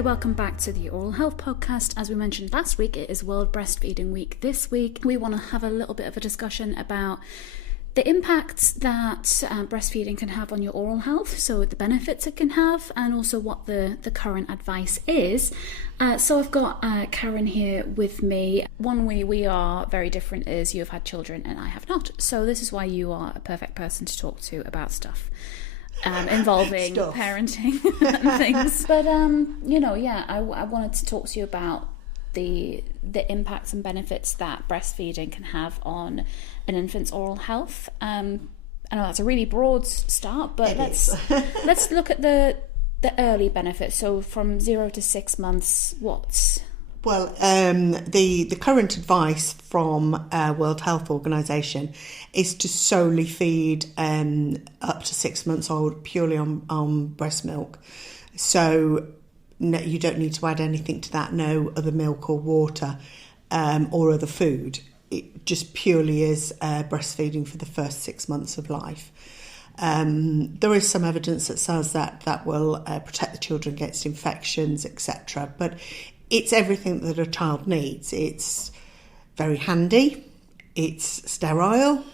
Hey, welcome back to the Oral Health Podcast. As we mentioned last week, it is World Breastfeeding Week this week. We want to have a little bit of a discussion about the impacts that breastfeeding can have on your oral health, so the benefits it can have, and also what the current advice is. So I've got Karen here with me. One way we are very different is you have had children and I have not. So this is why you are a perfect person to talk to about stuff involving parenting and things. But, I wanted to talk to you about the impacts and benefits that breastfeeding can have on an infant's oral health. I know that's a really broad start, but let's look at the early benefits. So from 0 to 6 months, what's... Well, the current advice from World Health Organization is to solely feed up to 6 months old purely on breast milk. So no, you don't need to add anything to that, no other milk or water or other food. It just purely is breastfeeding for the first 6 months of life. There is some evidence that says that will protect the children against infections, etc. But it's everything that a child needs. It's very handy. It's sterile.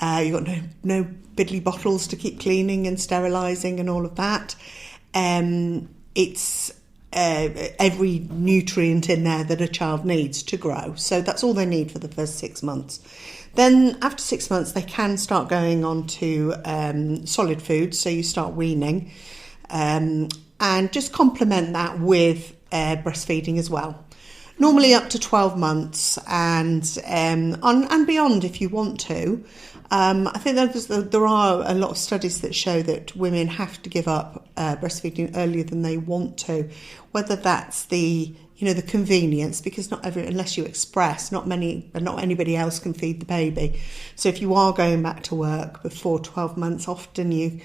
You've got no biddly bottles to keep cleaning and sterilising and all of that. It's every nutrient in there that a child needs to grow. So that's all they need for the first 6 months. Then after 6 months, they can start going on to solid foods. So you start weaning and just complement that with breastfeeding as well. Normally up to 12 months and beyond if you want to. I think there are a lot of studies that show that women have to give up breastfeeding earlier than they want to, whether that's the convenience, because unless you express, not anybody else can feed the baby. So if you are going back to work before 12 months, often you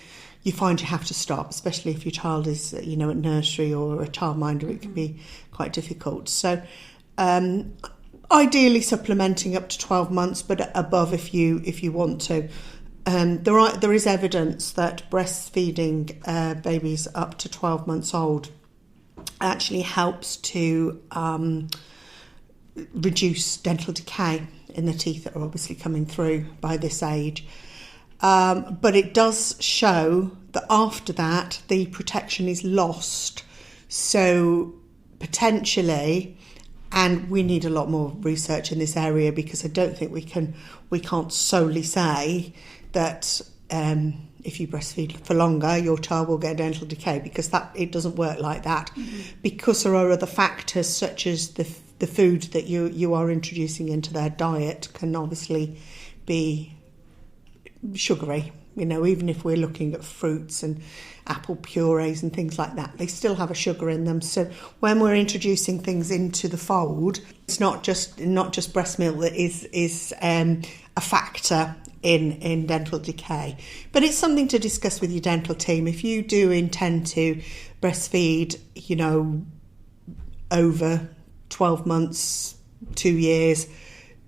find you have to stop, especially if your child is at nursery or a childminder. It can be quite difficult. So ideally supplementing up to 12 months, but above if you want to. There is evidence that breastfeeding babies up to 12 months old actually helps to reduce dental decay in the teeth that are obviously coming through by this age. But it does show that after that the protection is lost. So potentially, and we need a lot more research in this area, because I don't think we can't solely say that if you breastfeed for longer your child will get dental decay, because it doesn't work like that. Mm-hmm. Because there are other factors such as the food that you are introducing into their diet can obviously be sugary. Even if we're looking at fruits and apple purees and things like that, they still have a sugar in them. So when we're introducing things into the fold, it's not just breast milk that is a factor in dental decay. But it's something to discuss with your dental team. If you do intend to breastfeed, over 12 months, 2 years,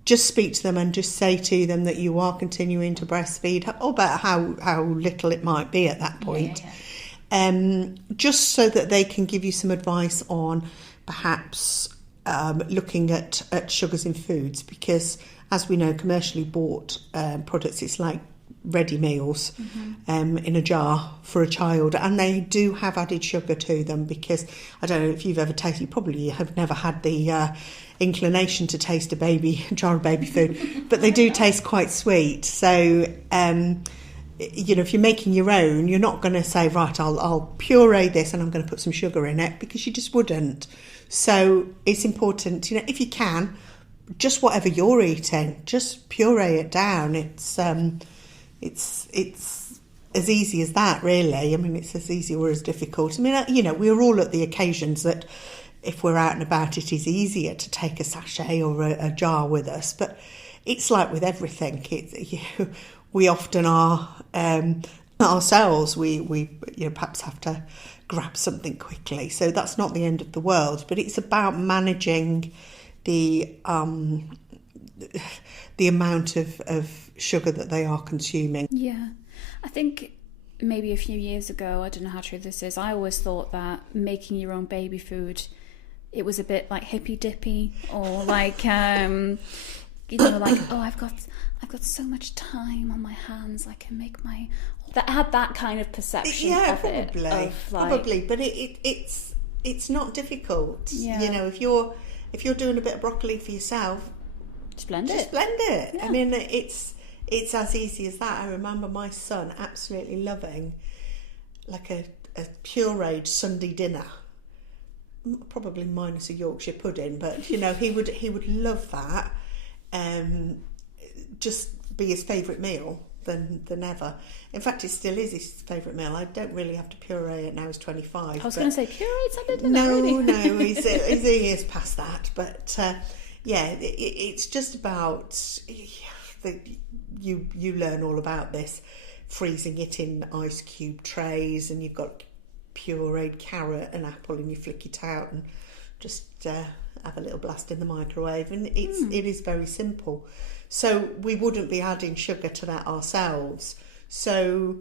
just speak to them and just say to them that you are continuing to breastfeed, or about how little it might be at that point. Yeah. Just so that they can give you some advice on perhaps looking at sugars in foods, because as we know, commercially bought products, it's like ready meals in a jar for a child, and they do have added sugar to them, because I don't know if you've ever tasted, you probably have never had the inclination to taste a jar of baby food, but they do taste quite sweet. So if you're making your own, you're not going to say, right, I'll puree this and I'm going to put some sugar in it, because you just wouldn't. So it's important, if you can, just whatever you're eating, just puree it down. It's as easy as that, really. I mean, it's as easy or as difficult. I mean, we're all at the occasions that if we're out and about, it is easier to take a sachet or a jar with us. But it's like with everything. We often are ourselves. We perhaps have to grab something quickly. So that's not the end of the world. But it's about managing the amount of sugar that they are consuming. Yeah, I think maybe a few years ago, I don't know how true this is, I always thought that making your own baby food, it was a bit like hippy dippy, or like like, oh, I've got so much time on my hands, I can make my, that had that kind of perception of probably, it, of like, probably, but it's not difficult. Yeah. You know, if you're doing a bit of broccoli for yourself, just blend it. Yeah. I mean, it's as easy as that. I remember my son absolutely loving like a pureed Sunday dinner, probably minus a Yorkshire pudding, but you know, he would love that. Just be his favourite meal than ever. In fact, it still is his favourite meal. I don't really have to puree it now. He's 25. I was going to say puree Sunday dinner. No, really? no, he's years past that. But it's just about you learn all about this, freezing it in ice cube trays, and you've got pureed carrot and apple, and you flick it out and just have a little blast in the microwave, and it is very simple. So we wouldn't be adding sugar to that ourselves. So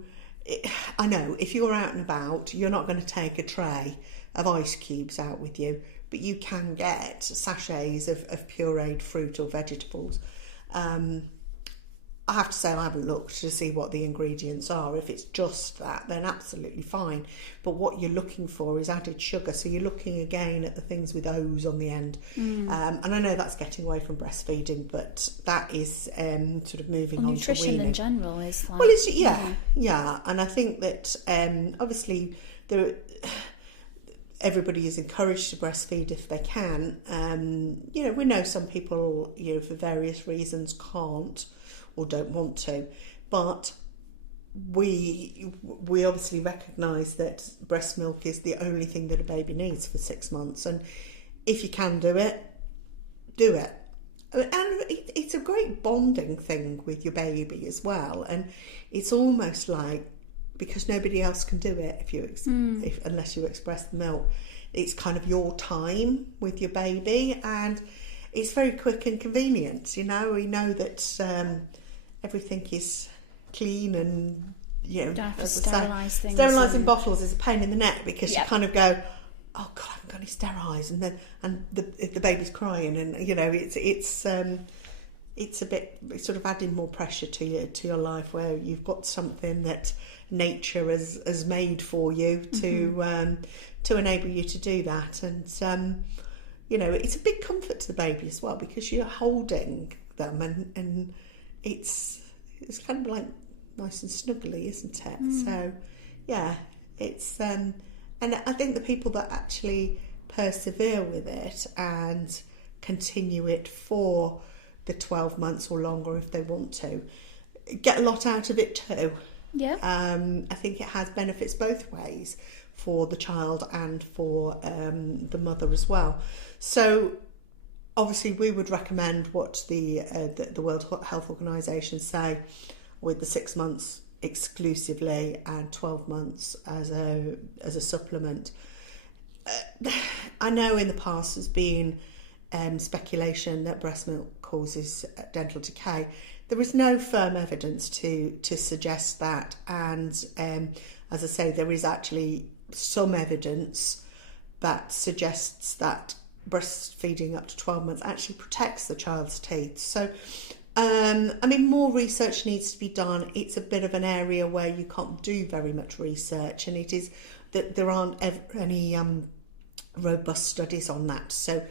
I know if you're out and about, you're not going to take a tray of ice cubes out with you, but you can get sachets of pureed fruit or vegetables. I have to say I haven't looked to see what the ingredients are. If it's just that, then absolutely fine. But what you're looking for is added sugar. So you're looking again at the things with O's on the end. And I know that's getting away from breastfeeding, but that is sort of moving on to nutrition weaning. in general is like... Well, it's, yeah. And I think that obviously everybody is encouraged to breastfeed if they can. You know, we know some people, you know, for various reasons can't or don't want to, but we obviously recognise that breast milk is the only thing that a baby needs for 6 months, and if you can do it, do it. And it's a great bonding thing with your baby as well, and it's almost like, because nobody else can do it unless you express the milk, it's kind of your time with your baby, and it's very quick and convenient. You know, we know that everything is clean, and you know, don't have to sterilise things. Sterilising bottles is a pain in the neck, because you kind of go, oh God, I haven't got any sterilise, and the baby's crying, and you know, it's a bit sort of adding more pressure to your life, where you've got something that nature has made for you to enable you to do that, and you know, it's a big comfort to the baby as well, because you're holding them, and it's kind of like nice and snuggly, isn't it? So yeah, it's and I think the people that actually persevere with it and continue it for the 12 months or longer if they want to, get a lot out of it too. Yeah. I think it has benefits both ways, for the child and for the mother as well. So obviously we would recommend what the World Health Organization say, with the 6 months exclusively and 12 months as a supplement. I know in the past there's been speculation that breast milk causes dental decay. There is no firm evidence to suggest that, and as I say, there is actually some evidence that suggests that breastfeeding up to 12 months actually protects the child's teeth. So I mean, more research needs to be done. It's a bit of an area where you can't do very much research, and it is that there aren't any robust studies on that. So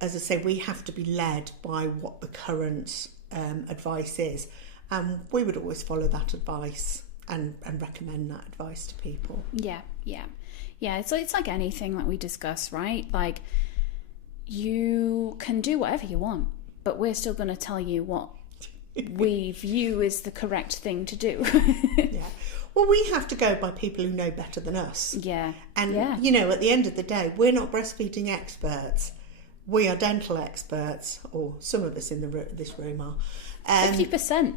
as I say, we have to be led by what the current advice is, and we would always follow that advice and recommend that advice to people. Yeah. So it's like anything that we discuss, right? Like, you can do whatever you want, but we're still going to tell you what we view is the correct thing to do. Yeah. Well, we have to go by people who know better than us. Yeah. And, you know, at the end of the day, we're not breastfeeding experts. We are dental experts, or some of us in this room are. 50%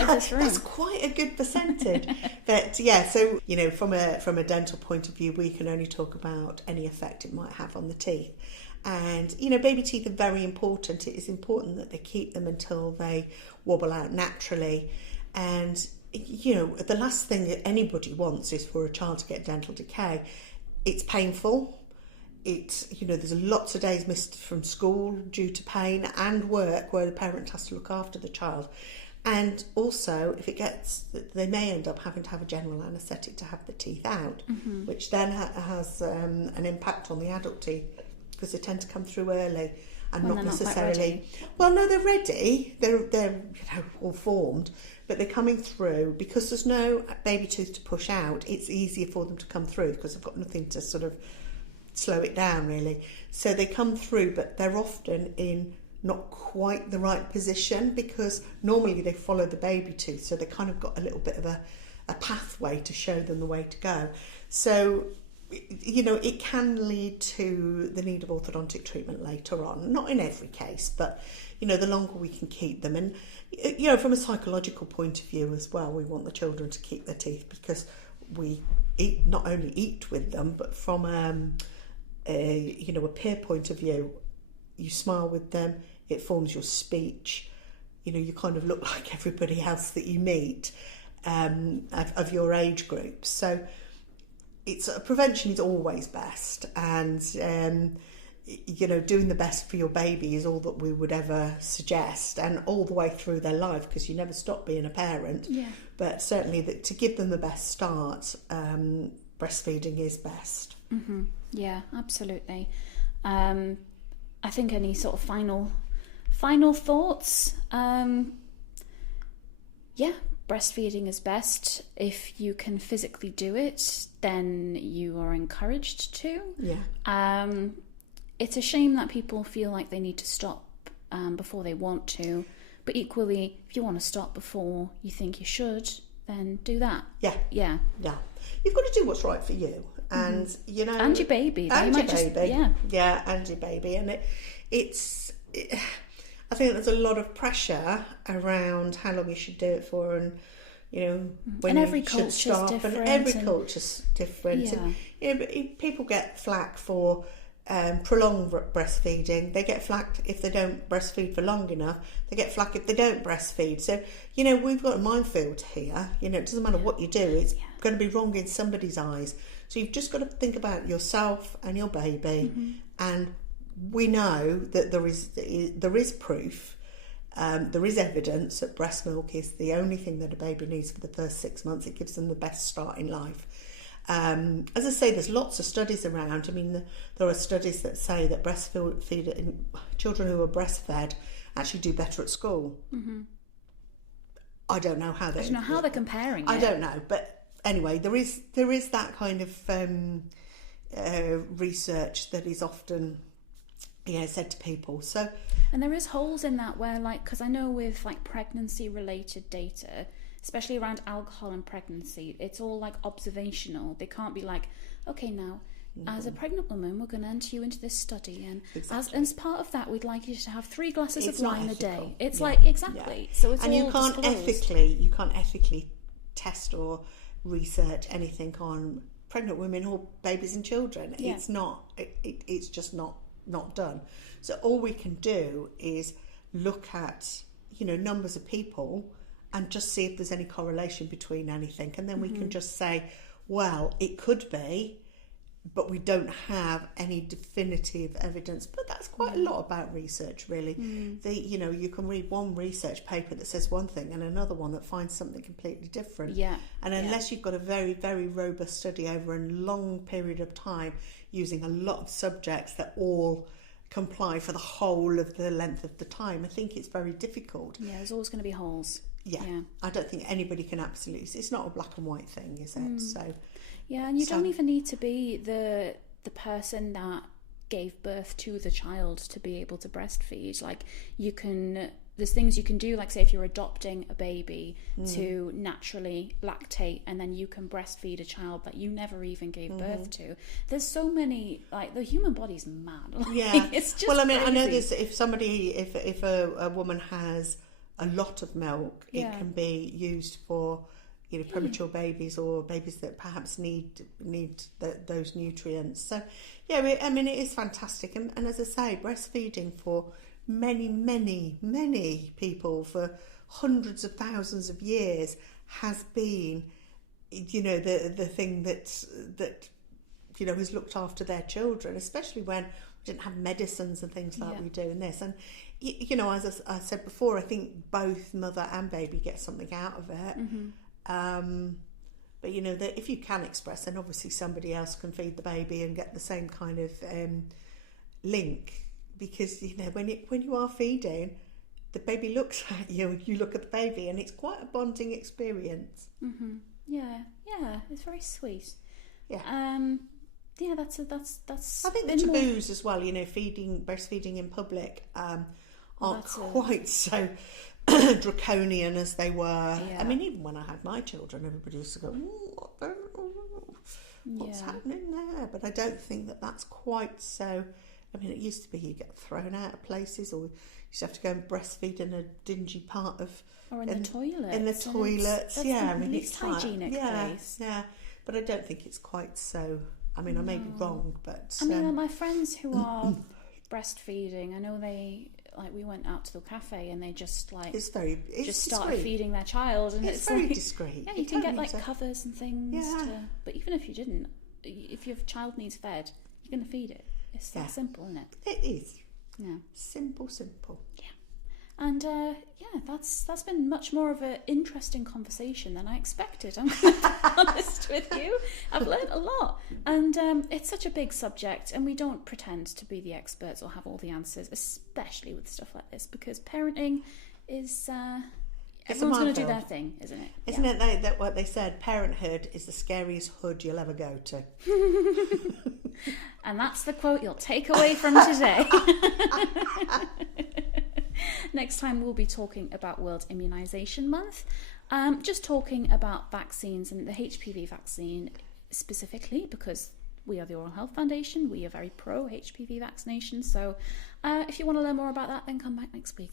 of this room. That's quite a good percentage. But yeah, so you know, from a dental point of view, we can only talk about any effect it might have on the teeth. And you know, baby teeth are very important. It is important that they keep them until they wobble out naturally. And the last thing that anybody wants is for a child to get dental decay. It's painful. There's lots of days missed from school due to pain, and work where the parent has to look after the child. And also, they may end up having to have a general anaesthetic to have the teeth out, which then has an impact on the adult teeth, because they tend to come through early and not necessarily. Well, no, they're ready. They're all formed, but they're coming through because there's no baby tooth to push out. It's easier for them to come through because they've got nothing to sort of slow it down, really. So they come through, but they're often in not quite the right position, because normally they follow the baby tooth, so they kind of got a little bit of a pathway to show them the way to go. So, it can lead to the need of orthodontic treatment later on. Not in every case, but, the longer we can keep them. And, from a psychological point of view as well, we want the children to keep their teeth, because we not only eat with them, but from a peer point of view, you smile with them, it forms your speech. You kind of look like everybody else that you meet of your age group. So prevention is always best, and doing the best for your baby is all that we would ever suggest, and all the way through their life, because you never stop being a parent. Yeah. But certainly to give them the best start, breastfeeding is best. Mm-hmm. Yeah, absolutely. I think any sort of final thoughts? Breastfeeding is best. If you can physically do it, then you are encouraged to. Yeah. It's a shame that people feel like they need to stop before they want to. But equally, if you want to stop before you think you should, then do that. Yeah. Yeah. Yeah. You've got to do what's right for you. And, And your baby. And your baby. Yeah, and your baby. And I think there's a lot of pressure around how long you should do it for, and when and every you should stop. Different, and every culture's different. Yeah. And, but people get flack for prolonged breastfeeding. They get flack if they don't breastfeed for long enough. They get flack if they don't breastfeed. So we've got a minefield here. It doesn't matter what you do, it's going to be wrong in somebody's eyes. So you've just got to think about yourself and your baby. And we know that there is proof, there is evidence that breast milk is the only thing that a baby needs for the first 6 months. It gives them the best start in life. As I say, there's lots of studies around. I mean, there are studies that say that children who are breastfed actually do better at school. I don't know how they're comparing. I don't know, but anyway, there is that kind of research that is often said to people. So, and there is holes in that where, because I know with pregnancy related data, especially around alcohol and pregnancy, it's all observational. They can't be okay, now as a pregnant woman, we're going to enter you into this study, and as part of that, we'd like you to have 3 glasses of wine a day. It's exactly. So it's and all you can't ethically test or research anything on pregnant women or babies and children. Yeah. It's not. It's just not done. So all we can do is look at numbers of people and just see if there's any correlation between anything, and then we can just say, well, it could be, but we don't have any definitive evidence. But that's quite a lot about research, really. You can read one research paper that says one thing and another one that finds something completely different. Yeah. And unless you've got a very, very robust study over a long period of time, using a lot of subjects that all comply for the whole of the length of the time, I think it's very difficult. Yeah, there's always going to be holes. Yeah. I don't think anybody can absolutely. It's not a black and white thing, is it? So. Yeah, and you don't even need to be the person that gave birth to the child to be able to breastfeed. There's things you can do, say if you're adopting a baby to naturally lactate, and then you can breastfeed a child that you never even gave birth to. There's so many, the human body's mad. Yeah. It's just crazy. I know this, if a woman has a lot of milk, it can be used for premature babies or babies that perhaps need those nutrients. So it is fantastic, and as I say, breastfeeding for many people for hundreds of thousands of years has been, the thing that has looked after their children, especially when we didn't have medicines and things like we do in this. And, as I said before, I think both mother and baby get something out of it. Mm-hmm. But, that if you can express, then obviously somebody else can feed the baby and get the same kind of link. Because, when you are feeding, the baby looks at you, you look at the baby, and it's quite a bonding experience. Mm-hmm. Yeah, it's very sweet. Yeah. That's. I think the taboos as well, breastfeeding in public aren't quite so draconian as they were. Yeah. I mean, even when I had my children, everybody used to go, what's happening there? But I don't think that that's quite so. I mean, it used to be you get thrown out of places, or you used to have to go and breastfeed in a dingy part of... Or in the toilets. In the toilets, the least hygienic place. Yeah, but I don't think it's quite so... I mean, I may be wrong, but... I mean, my friends who are breastfeeding, I know we went out to the cafe and they just started discreet. feeding their child, and it's very discreet. Yeah, you can get covers and things. Yeah. But even if you didn't, if your child needs fed, you're going to feed it. It's that simple, isn't it? It is. Yeah. Simple. Yeah. And that's been much more of an interesting conversation than I expected. I'm going to be honest with you. I've learned a lot, and it's such a big subject, and we don't pretend to be the experts or have all the answers, especially with stuff like this, because parenting is everyone's going to do their thing, isn't it? Isn't it that what they said? Parenthood is the scariest hood you'll ever go to. And that's the quote you'll take away from today. Next time we'll be talking about World Immunisation Month, just talking about vaccines and the HPV vaccine specifically, because we are the Oral Health Foundation. We are very pro HPV vaccination. So if you want to learn more about that, then come back next week.